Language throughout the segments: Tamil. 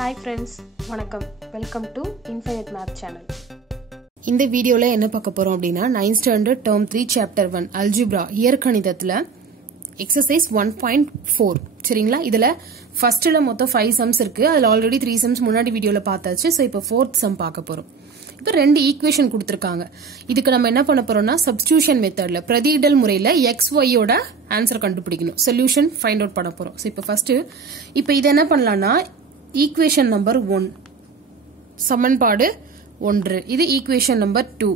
Hi friends, வணக்கம். Welcome to Infinite Math Channel. இந்த வீடியோல என்ன பார்க்க போறோம் அப்படின்னா 9th standard term 3 chapter 1 algebra இயற்கணிதத்துல எக்ஸசைஸ் 1.4 சரிங்களா. இதுல ஃபர்ஸ்ட்ல மொத்தம் 5 சம்ஸ் இருக்கு. அதுல ஆல்ரெடி 3 சம்ஸ் முன்னாடி வீடியோல பார்த்தாச்சு. சோ இப்போ 4th சம் பார்க்க போறோம். இப்போ ரெண்டு ஈக்குவேஷன் கொடுத்திருக்காங்க. இதுக்கு நம்ம என்ன பண்ண போறோம்னா சப்ஸ்டிடியூஷன் மெத்தட்ல பிரதியிடல் முறையில xy யோட ஆன்சர் கண்டுபிடிக்கணும். சொல்யூஷன் ஃபைண்ட் அவுட் பண்ண போறோம். சோ இப்போ ஃபர்ஸ்ட் இப்போ இத என்ன பண்ணலாம்னா ஈக்குவேஷன் நம்பர் 1 சமன்பாடு 1 இது ஈக்குவேஷன் நம்பர் 2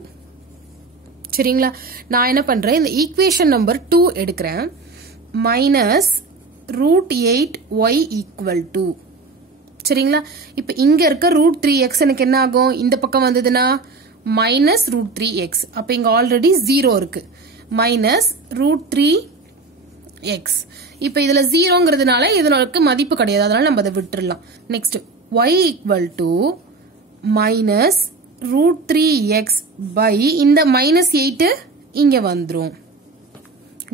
சரிங்களா. நான் என்ன பண்றேன் இந்த ஈக்குவேஷன் நம்பர் 2 எடுக்கிறேன் மைனஸ் √8y = சரிங்களா. இப்ப இங்க இருக்க √3x எனக்கு என்ன ஆகும் இந்த பக்கம் வந்ததுன்னா மைனஸ் √3x. அப்ப இங்க ஆல்ரெடி 0 இருக்கு மைனஸ் √3x. இப்ப இதுல 0ங்கிறதுனால இதனோட மதிப்பு கிடையாது, அதனால நம்ம அதை விட்டுறலாம். Next y = minus √3x by இந்த மைனஸ் 8 இங்க வந்துரும்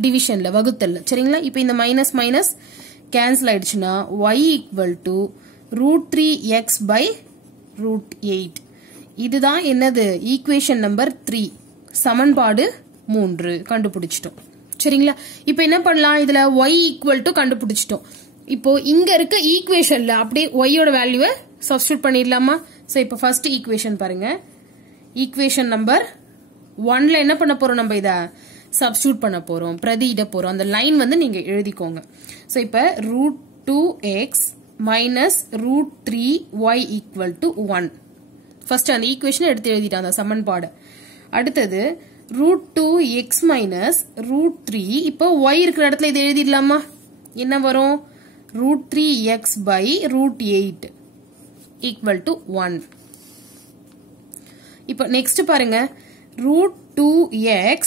டிவிஷன்ல வகுத்தல்ல சரிங்களா. இப்ப இந்த மைனஸ் மைனஸ் கேன்சல் ஆயிடுச்சுன்னா y = √3x by √8. இதுதான் என்னது ஈக்குவேஷன் நம்பர் 3 சமன்பாடு 3 கண்டுபிடிச்சிட்டோம் சரிங்களா. இப்ப என்ன பண்ணலாம் இதுல y = கண்டுபிடிச்சிட்டோம். இப்போ இங்க இருக்க ஈக்குவேஷன்ல அப்படியே y யோட வேல்யூவை சப்ஸ்டிட்யூட் பண்ணிடலாமா. சோ இப்போ ஃபர்ஸ்ட் ஈக்குவேஷன் பாருங்க. ஈக்குவேஷன் நம்பர் 1ல என்ன பண்ண போறோம் நம்ம இத சப்ஸ்டிட்யூட் பண்ண போறோம், பிரதியிட போறோம். அந்த லைன் வந்து நீங்க எழுதிக்கோங்க. சோ இப்போ √2x minus √3y = 1. ஃபர்ஸ்ட் அந்த ஈக்குவேஷன் எடுத்து எழுதிட்டாங்க அந்த சமன்பாடு. அடுத்தது √2x minus √3 இப்போ y இருக்கிற இடத்துல இதை எழுதிடலாமா. என்ன வரும் √3x by √8 = 1. இப்போ நெக்ஸ்ட் பாருங்க √2x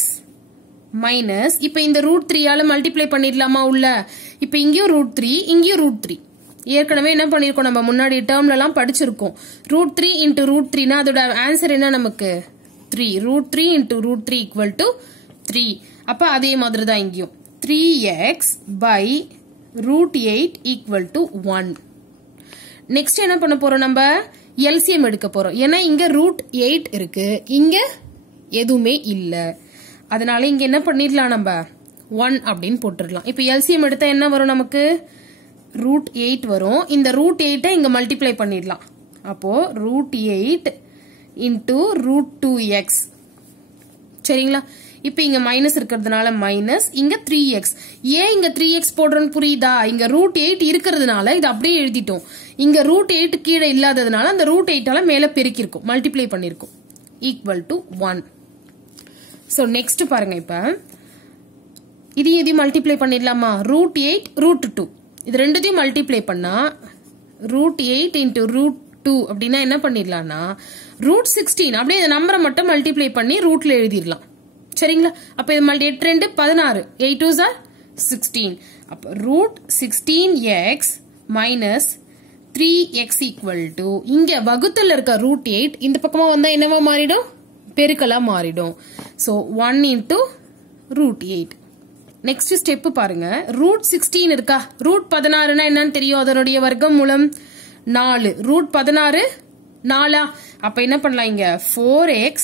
மைனஸ் இப்ப இந்த √3 ஆல மல்டிப்ளை பண்ணிடலாமா உள்ள. இப்ப இங்கேயும் √3 இங்கேயும் √3 ஏற்கனவே என்ன பண்ணிருக்கோம் நம்ம முன்னாடி டேர்ம்ல எல்லாம் படிச்சிருக்கோம். √3 × √3 அதோட ஆன்சர் என்ன நமக்கு 3. √3 × √3 = 3. அப்ப அதே மாதிரி தான் இங்கேயும் 3x by √8 = 1. நெக்ஸ்ட் என்ன பண்ண போறோம் நம்ம எல்சிஎம் எடுக்க போறோம். ஏன்னா இங்க √8 இருக்கு, இங்க எதுவுமே இல்ல, அதனால இங்க என்ன பண்ணிடலாம் நம்ம 1 அப்படின்னு போட்டுடலாம். இப்ப எல்சிஎம் எடுத்தா என்ன வரும் நமக்கு √8 வரும். இந்த √8 இங்க மல்டிப்ளை பண்ணிடலாம். அப்போ √8 × √2x சரிங்களா. இப்ப இங்க மைனஸ் இருக்கிறதுனால மைனஸ், இங்க 3x. ஏன் இங்க 3x போடுறோன்னு புரியுதா. இங்க √8 இருக்கிறதுனால இது அப்படியே எழுதிட்டோம். இங்க √8 கீழே இல்லாததுனால அந்த √8 மேல பெருக்கிருக்கும், மல்டிப்ளை பண்ணிருக்கும் = 1. சோ நெக்ஸ்ட் பாருங்க இப்ப இதையும் மல்டிப்ளை பண்ணிடலாமா. √8 √2 இது ரெண்டுத்தையும் மல்டிப்ளை பண்ணா √8 × √2 அப்படின்னா என்ன பண்ணிடலாம்னா √16 அப்படியே இந்த நம்பரை மட்டும் மல்டிப்ளை பண்ணி ரூட்ல எழுதிடலாம் சரிங்களா. அப்ப இது 8 2 16 8 2s are 16. அப்ப √16x minus 3x = இங்க வகுத்தல்ல இருக்க √8 இந்த பக்கமா வந்தா என்னவா மாறிடும் பெருக்கலா மாறிடும். சோ 1 × √8. நெக்ஸ்ட் ஸ்டெப் பாருங்க √16 இருக்கா, √16 என்னன்னு தெரியும், அதனுடைய வர்க்கம் மூலம் 4. √16 4. அப்ப என்ன பண்ணலாம் இங்க 4x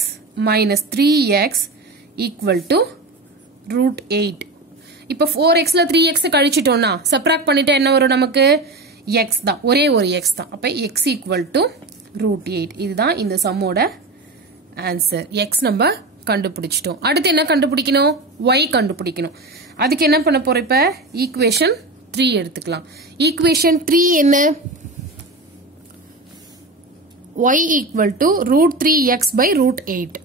minus 3x = √8. இப்ப 4xல 3x கழிச்சிட்டோம்னா சப்ராக்ட் பண்ணிட்டா என்ன வரும் நமக்கு x தான், ஒரே ஒரு x தான். அப்ப x = √8. இதுதான் இந்த சம்மோட ஆன்சர். x நம்ம கண்டுபிடிச்சிட்டோம். அடுத்து என்ன கண்டுபிடிக்கணும் y கண்டுபிடிக்கணும். அதுக்கு என்ன பண்ண போறோம் இப்ப ஈக்குவேஷன் 3 எடுத்துக்கலாம். ஈக்குவேஷன் 3 என்ன y = √3x by √8.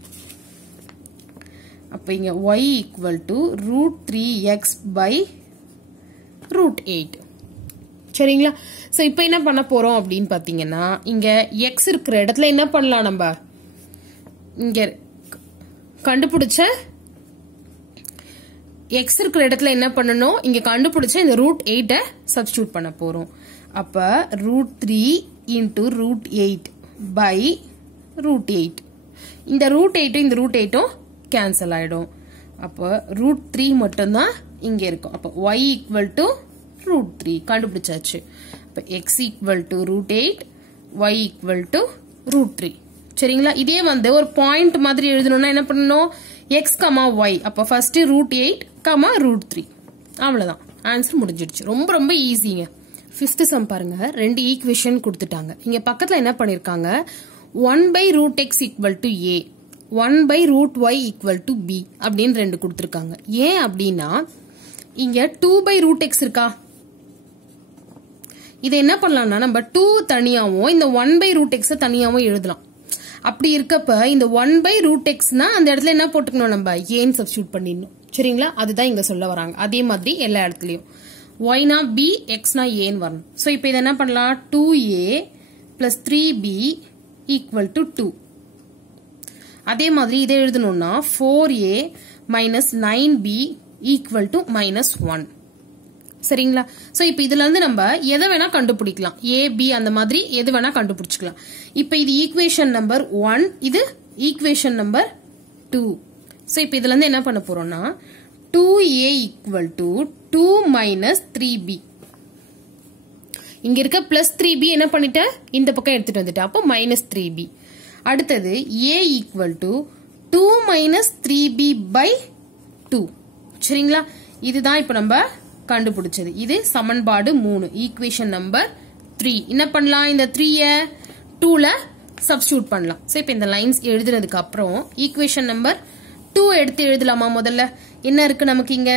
அப்ப இங்க y = √3x by √8 சரிங்களா. சோ இப்போ என்ன பண்ண போறோம் அப்படின்னு பாத்தீங்கன்னா இங்க x இருக்கிற இடத்துல என்ன பண்ணலாம் நம்ம இங்க கண்டுபிடிச்ச x இருக்கிற இடத்துல என்ன பண்ணணும் இங்க கண்டுபிடிச்ச இந்த √8 சப்ஸ்டிட்யூட் பண்ண போறோம். அப்ப √3 × √8 by √8 இந்த √8 இந்த √8 கேன்சல் ஆயிடும். அப்ப √3 மட்டும்தான் இங்க இருக்கும். அப்ப y = √3 கண்டுபிடிச்சாச்சு. அப்ப x = √8 y equal to root 3. சரிங்களா? இதே வந்து ஒரு பாயிண்ட் மாதிரி எழுதணும்னா என்ன பண்ணணும்? x, y. அப்ப first root 8, root 3. அவ்வளவுதான். ஆன்சர் முடிஞ்சிடுச்சு. ரொம்ப ரொம்ப ஈஸிங்க. 5th சம் பாருங்க. ரெண்டு ஈக்குவேஷன் கொடுத்துட்டாங்க. இங்க பக்கத்துல என்ன பண்ணிருக்காங்க? 1 by root x equal to a, 1 by root y equal to b அப்படின்னு ரெண்டு கொடுத்துருக்காங்க. ஏன் அப்படின்னா இங்க 2 by root x இருக்கா? இதை என்ன பண்ணலாம்னா நம்ம 2 தனியாவும் இந்த 1 by root x தனியாவும் எழுதலாம். அப்படி இருக்கப்ப இந்த 1 by root x னா அந்த இடத்துல என்ன போட்டுக்கணும்? நம்ம ஏன்னு சப்ஸ்டிட்யூட் பண்ணிடணும். சரிங்களா? அதுதான் இங்க சொல்ல வராங்க. அதே மாதிரி எல்லா இடத்துலயும் y னா b, x னா a ன்னு வரணும். சோ இப்போ இதை என்ன பண்ணலாம்? 2a plus 3b equal to 2. அதே மாதிரி இதை எழுதணும்னா 4a minus 9b equal to minus 1. சரிங்களா? சோ இப்போ இதுல இருந்து நம்ம எதை வேணா கண்டுபிடிக்கலாம். a, b அந்த மாதிரி எது வேணா கண்டுபிடிச்சுக்கலாம். இப்போ இது ஈக்குவேஷன் நம்பர் 1, இது ஈக்குவேஷன் நம்பர் 2. சோ இப்போ இதுல இருந்து என்ன பண்ண போறோம்னா 2a equal to 2 minus 3b. இங்க இருக்க plus 3b என்ன பண்ணிட்ட? இந்த பக்கம் எடுத்துட்டு வந்துட்டேன். அப்போ minus 3b. அடுத்தது a equal to 2 minus 3b by 2. சரிங்களா? இதுதான் இப்ப நம்ம கண்டுபிடிச்சது. இது சமன்பாடு 3, ஈக்குவேஷன் நம்பர் 3. என்ன பண்ணலாம்? இந்த 3ய 2ல சப்ஸ்டிட்யூட் பண்ணலாம். சோ இப்போ இந்த லைன்ஸ் எழுதுனதுக்கு அப்புறம் ஈக்குவேஷன் நம்பர் 2 எடுத்து எழுதலாமா? முதல்ல என்ன இருக்கு நமக்கு இங்க?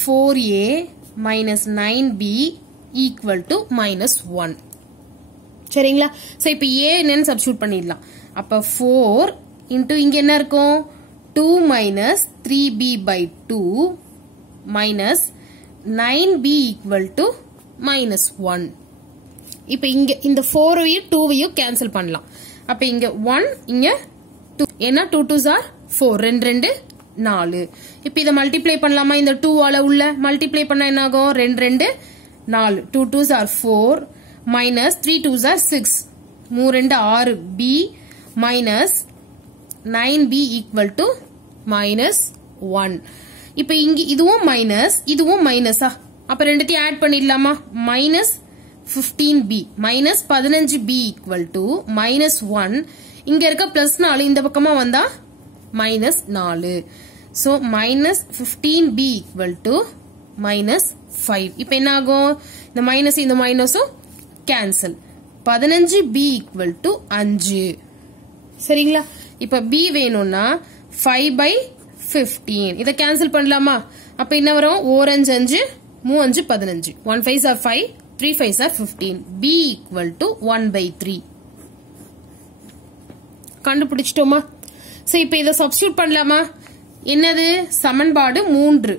4a minus 9b equal to minus 1. சரிங்களா? சோ இப்போ a என்னன்னு சப்ஸ்டிட்யூட் பண்ணிடலாம். அப்ப 4 into இங்க என்ன இருக்கும்? 2 minus 3b by 2 minus 9b equal to minus 1. இப்ப இங்க இந்த 4ஐயும் 2ஐயும் கேன்சல் பண்ணலாம். அப்ப இங்க 1, இங்க 2. ஏன்னா 2 2s are 4, 2 2 4. இப்ப இத மல்டிப்ளை பண்ணலாமா? இந்த 2 ஆல உள்ள மல்டிப்ளை பண்ணா என்ன ஆகும்? 2 2 4. 2 2s are 4 minus 3 2s are 6. 3 2 6 b minus 9b equal to minus 1. இப்ப இங்க இதுவும் மைனஸ், இதுவும் மைனஸா? அப்ப ரெண்டுத்தையும் ஆட் பண்ணிடலாமா? minus 15b minus 15b equal to minus 1. இங்க இருக்க பிளஸ் 4 இந்த பக்கமா வந்தா minus 4. so minus 15b equal to minus 5. இப்ப என்ன ஆகும்? இந்த மைனஸ் இந்த மைனஸும் கேன்சல். 15b equal to 5. சரிங்களா? இப்ப b வேணும்னா 5 by 15. இத கேன்சல் பண்ணலாமா? அப்ப என்ன வரும்? 4 5 5 3 5 15. 1 5s are 5, 3 5s are 15. b equal to 1 by 3. கண்டுபிடிச்சிட்டோமா? So இப்போ இத சப்ஸ்டிட்யூட் பண்ணலாமா? என்னது? சமன்பாடு 3.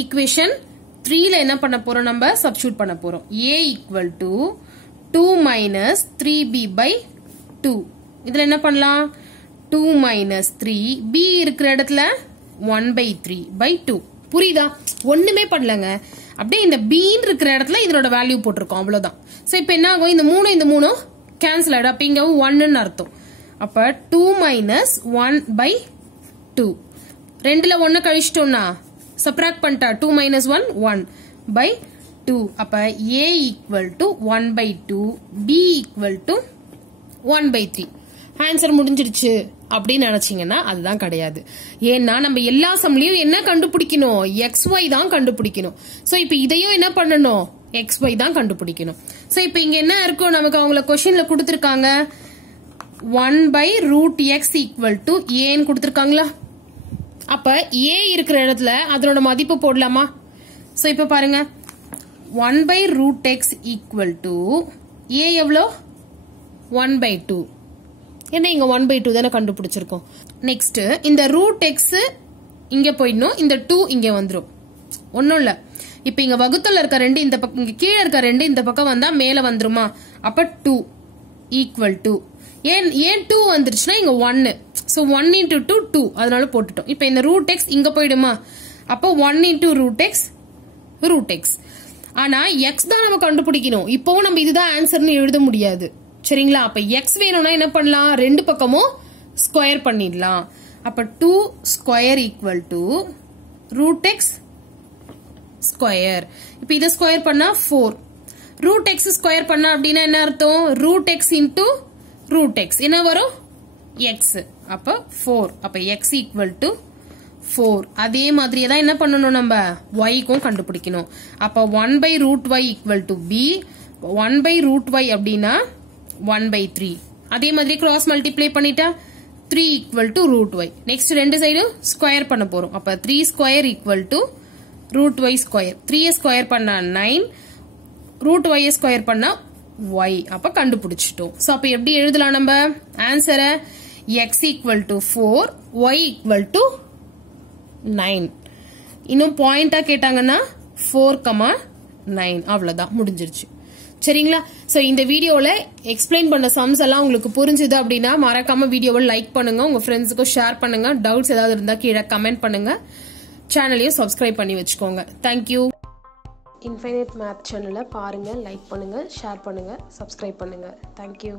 ஈக்குவேஷன் 3ல என்ன பண்ண போறோம்? நம்ம சப்ஸ்டிட்யூட் பண்ண போறோம். a equal to 2 minus 3b by 2. இதுல என்ன பண்ணலாம்? 2 minus 3, b இருக்கிற இடத்துல 1 by 3 by 2. புரியுதா? ஒண்ணுமே பண்ணலங்க. அப்படியே இந்த b இருக்கிற இடத்துல இதனோட வேல்யூ போட்டிருக்கோம். அவ்வளவுதான். சோ இப்போ என்ன ஆகும்? இந்த 3 இந்த 3 கேன்சல் ஆயிடும். அப்ப இங்க 1 ன்னு அர்த்தம். அப்ப 2 minus 1 by 2. ரெண்டுல 1 கழிச்சிட்டோம்னா சப்ராக்ட் பண்ணிட்டா 2 minus 1 1 by 2. அப்ப a equal to 1 by 2, b equal to 1 by 3. Answer முடிஞ்சிருச்சு அப்படின்னு நினைச்சீங்கன்னா அதுதான் கிடையாது. ஏன்னா நம்ம எல்லா சம்லயும் என்ன கண்டுபிடிக்கணும்? xy தான் கண்டுபிடிக்கணும். சோ இப்போ இதையும் என்ன பண்ணணும்? xy தான் கண்டுபிடிக்கணும். சோ இப்போ இங்க என்ன இருக்கும்? நமக்கு அவங்கள क्वेश्चनல கொடுத்திருக்காங்க 1 by root x equal to a ன்னு கொடுத்திருக்காங்களா? அப்ப a இருக்கிற இடத்துல அதனோட மதிப்பு போடலாமா? சோ இப்போ பாருங்க 1 by root x equal to a எவ்வளோ? 1 by 2. ஏன்னா இங்க 1 by 2 தானே கண்டுபிடிச்சிருக்கோம். நெக்ஸ்ட் இந்த ரூட் எக்ஸ் இங்க போயிடணும், இந்த 2 இங்க வந்துரும். ஒன்னும் இல்ல, இப்ப இங்க வகுத்துல இருக்க 2 இந்த பக்கம், இங்க கீழே இருக்க 2 இந்த பக்கம் வந்தா மேல வந்துருமா? அப்ப 2 ஈக்குவல் டு ஏன் 2 வந்துருச்சுன்னா இங்க 1, சோ 1 into 2 2, அதனால போட்டுட்டோம். இப்ப இந்த ரூட் எக்ஸ் இங்க போயிடுமா? அப்போ 1 into root x. ஆனா எக்ஸ் தான் நம்ம கண்டுபிடிக்கணும். இப்பவும் நம்ம இதுதான் ஆன்சர்னு எழுத முடியாது. சரிங்களா? அப்ப x வேணும்னா என்ன பண்ணலாம்? ரெண்டு பக்கமும் ஸ்கொயர் பண்ணிடலாம். அப்ப 2 square equal to root x square. இப்ப இதை ஸ்கொயர் பண்ணா 4. ரூட் எக்ஸ் ஸ்கொயர் பண்ண அப்படின்னா என்ன அர்த்தம்? Root x into root x என்ன வரும்? எக்ஸ். அப்ப 4. அப்ப எக்ஸ் ஈக்குவல் டு 4. அதே மாதிரியே தான் என்ன பண்ணணும் நம்ம yக்கும் கண்டுபிடிக்கணும். அப்ப 1 by root y equal to b. 1 by root y அப்படின்னா 1 by 3. அதே மாதிரி cross multiply பண்ணிட்டா 3 equal to root y. Next ரெண்டு சைடும் ஸ்கொயர் பண்ண போறோம். அப்ப 3 square equal to root y square. 3 square பண்ணா 9. root y ஸ்கொயர் பண்ணா y. அப்ப கண்டுபிடிச்சிட்டோம். சோ அப்ப எப்படி எழுதலாம் நம்ம ஆன்சரை? x equal to 4, y equal to 9. இன்னும் பாயிண்டா கேட்டாங்கன்னா 4,9. அவ்வளவுதான், முடிஞ்சிருச்சு. சரிங்களா? சோ இந்த வீடியோல எக்ஸ்பிளைன் பண்ண சம்ஸ் எல்லாம் உங்களுக்கு புரிஞ்சுது அப்படின்னா மறக்காம வீடியோவை லைக் பண்ணுங்க, உங்க ஃப்ரெண்ட்ஸுக்கும் ஷேர் பண்ணுங்க. டவுட்ஸ் ஏதாவது இருந்தா கீழே கமெண்ட் பண்ணுங்க. சேனலையும் சப்ஸ்கிரைப் பண்ணி வச்சுக்கோங்க. தேங்க்யூ. இன்ஃபைனைட் மேத் சேனலை பாருங்கள், லைக் பண்ணுங்கள், ஷேர் பண்ணுங்கள், சப்ஸ்கிரைப் பண்ணுங்கள். தேங்க்யூ.